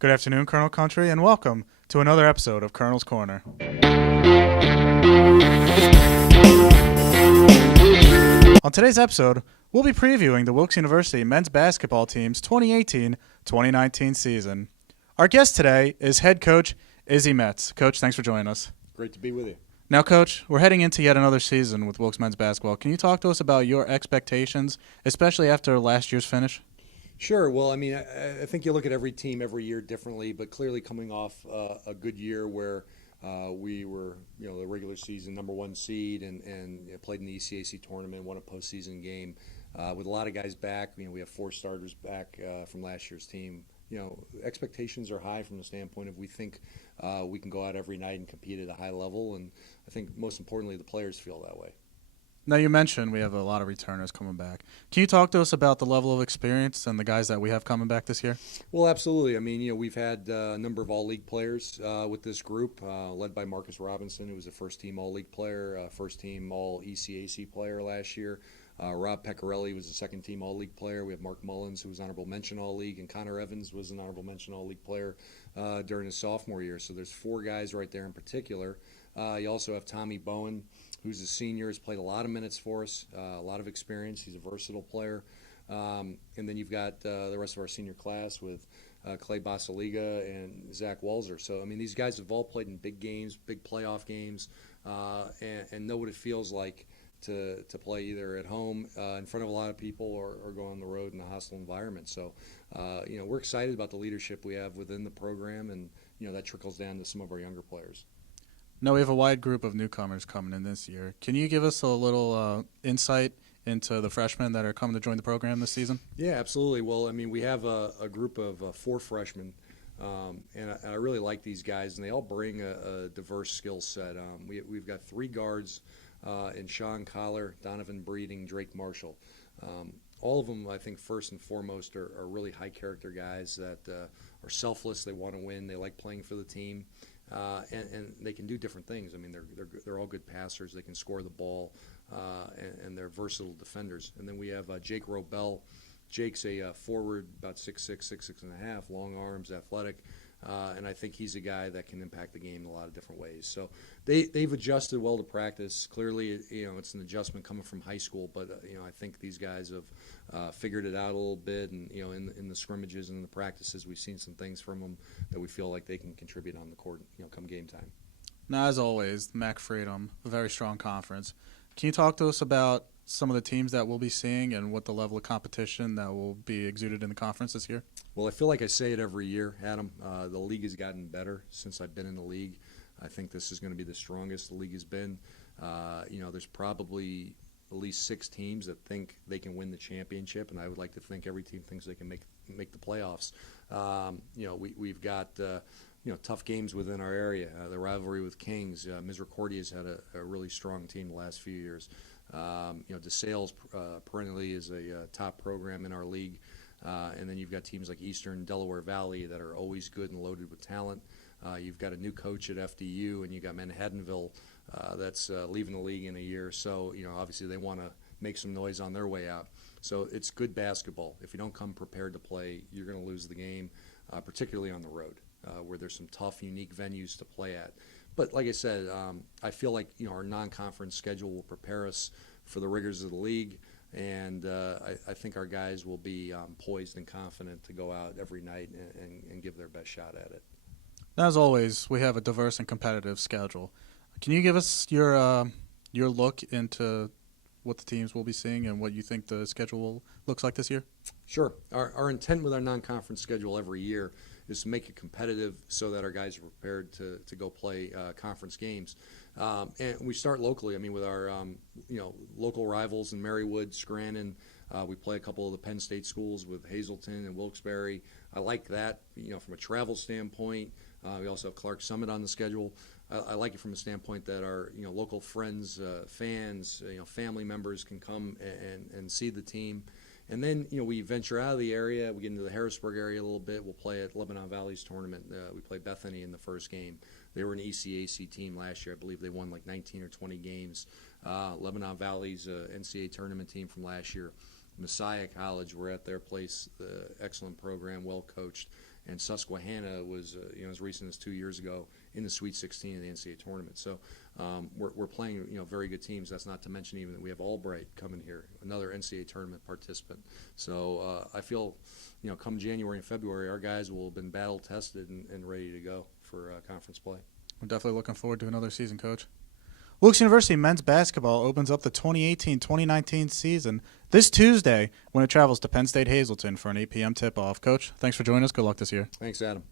Good afternoon, Colonel Country, and welcome to another episode of Colonel's Corner. On today's episode, we'll be previewing the Wilkes University men's basketball team's 2018-2019 season. Our guest today is head coach Izzi Metz. Coach, thanks for joining us. Great to be with you. Now, Coach, we're heading into yet another season with Wilkes men's basketball. Can you talk to us about your expectations, especially after last year's finish? Sure. Well, I mean, I think you look at every team every year differently, but clearly coming off a good year where we were, the regular season #1 seed and played in the ECAC tournament, won a postseason game with a lot of guys back. We have 4 starters back from last year's team. Expectations are high from the standpoint of we think we can go out every night and compete at a high level, and I think most importantly the players feel that way. Now, you mentioned we have a lot of returners coming back. Can you talk to us about the level of experience and the guys that we have coming back this year? Well, absolutely. I mean, we've had a number of all-league players with this group, led by Marcus Robinson, who was a first-team all-league player, first-team all-ECAC player last year. Rob Pecorelli was a second-team all-league player. We have Mark Mullins, who was honorable mention all-league, and Connor Evans was an honorable mention all-league player during his sophomore year. So there's 4 guys right there in particular. You also have Tommy Bowen, who's a senior, has played a lot of minutes for us, a lot of experience. He's a versatile player. And then you've got the rest of our senior class with Clay Basaliga and Zach Walzer. So, I mean, these guys have all played in big games, big playoff games, and know what it feels like to play either at home in front of a lot of people or go on the road in a hostile environment. So, we're excited about the leadership we have within the program, and, that trickles down to some of our younger players. Now, we have a wide group of newcomers coming in this year. Can you give us a little insight into the freshmen that are coming to join the program this season? Yeah, absolutely. Well, I mean, we have a group of 4 freshmen, and I really like these guys, and they all bring a diverse skill set. We've got 3 guards in Sean Collar, Donovan Breeding, Drake Marshall. All of them, I think, first and foremost, are really high-character guys that are selfless. They want to win. They like playing for the team. And they can do different things. I mean, they're all good passers. They can score the ball, and they're versatile defenders. And then we have Jake Robel. Jake's a forward, about 6'6", 6'6.5", long arms, athletic, and I think he's a guy that can impact the game in a lot of different ways. So they've adjusted well to practice. Clearly, it's an adjustment coming from high school, but I think these guys have figured it out a little bit, and in the scrimmages and in the practices, we've seen some things from them that we feel like they can contribute on the court, come game time. Now, as always, MAC Freedom, a very strong conference. Can you talk to us about some of the teams that we'll be seeing and what the level of competition that will be exuded in the conference this year? Well, I feel like I say it every year, Adam. The league has gotten better since I've been in the league. I think this is going to be the strongest the league has been. There's probably at least 6 teams that think they can win the championship, and I would like to think every team thinks they can make the playoffs. We've got tough games within our area. The rivalry with Kings. Misericordia's had a really strong team the last few years. DeSales perennially is a top program in our league. And then you've got teams like Eastern, Delaware Valley that are always good and loaded with talent. You've got a new coach at FDU, and you've got Manhattanville that's leaving the league in a year. So, obviously they want to make some noise on their way out. So it's good basketball. If you don't come prepared to play, you're going to lose the game, particularly on the road, where there's some tough, unique venues to play at. But like I said, I feel like our non-conference schedule will prepare us for the rigors of the league, and I think our guys will be poised and confident to go out every night and give their best shot at it. As always, we have a diverse and competitive schedule. Can you give us your look into what the teams will be seeing and what you think the schedule looks like this year? Sure. Our intent with our non-conference schedule every year is to make it competitive so that our guys are prepared to go play conference games. And we start locally. I mean, with our local rivals in Marywood, Scranton. We play a couple of the Penn State schools with Hazleton and Wilkes-Barre. I like that, from a travel standpoint. We also have Clark Summit on the schedule. I like it from a standpoint that our local friends, fans, family members can come and see the team. And then, we venture out of the area. We get into the Harrisburg area a little bit. We'll play at Lebanon Valley's tournament. We play Bethany in the first game. They were an ECAC team last year. I believe they won like 19 or 20 games. Lebanon Valley's NCAA tournament team from last year. Messiah College, we're at their place, excellent program, well coached. and Susquehanna was, as recent as 2 years ago in the Sweet 16 of the NCAA tournament. So we're playing, very good teams. That's not to mention even that we have Albright coming here, another NCAA tournament participant. So I feel, come January and February, our guys will have been battle tested and ready to go for conference play. We're definitely looking forward to another season, Coach. Wilkes University men's basketball opens up the 2018-2019 season this Tuesday when it travels to Penn State Hazleton for an 8 p.m. tip-off. Coach, thanks for joining us. Good luck this year. Thanks, Adam.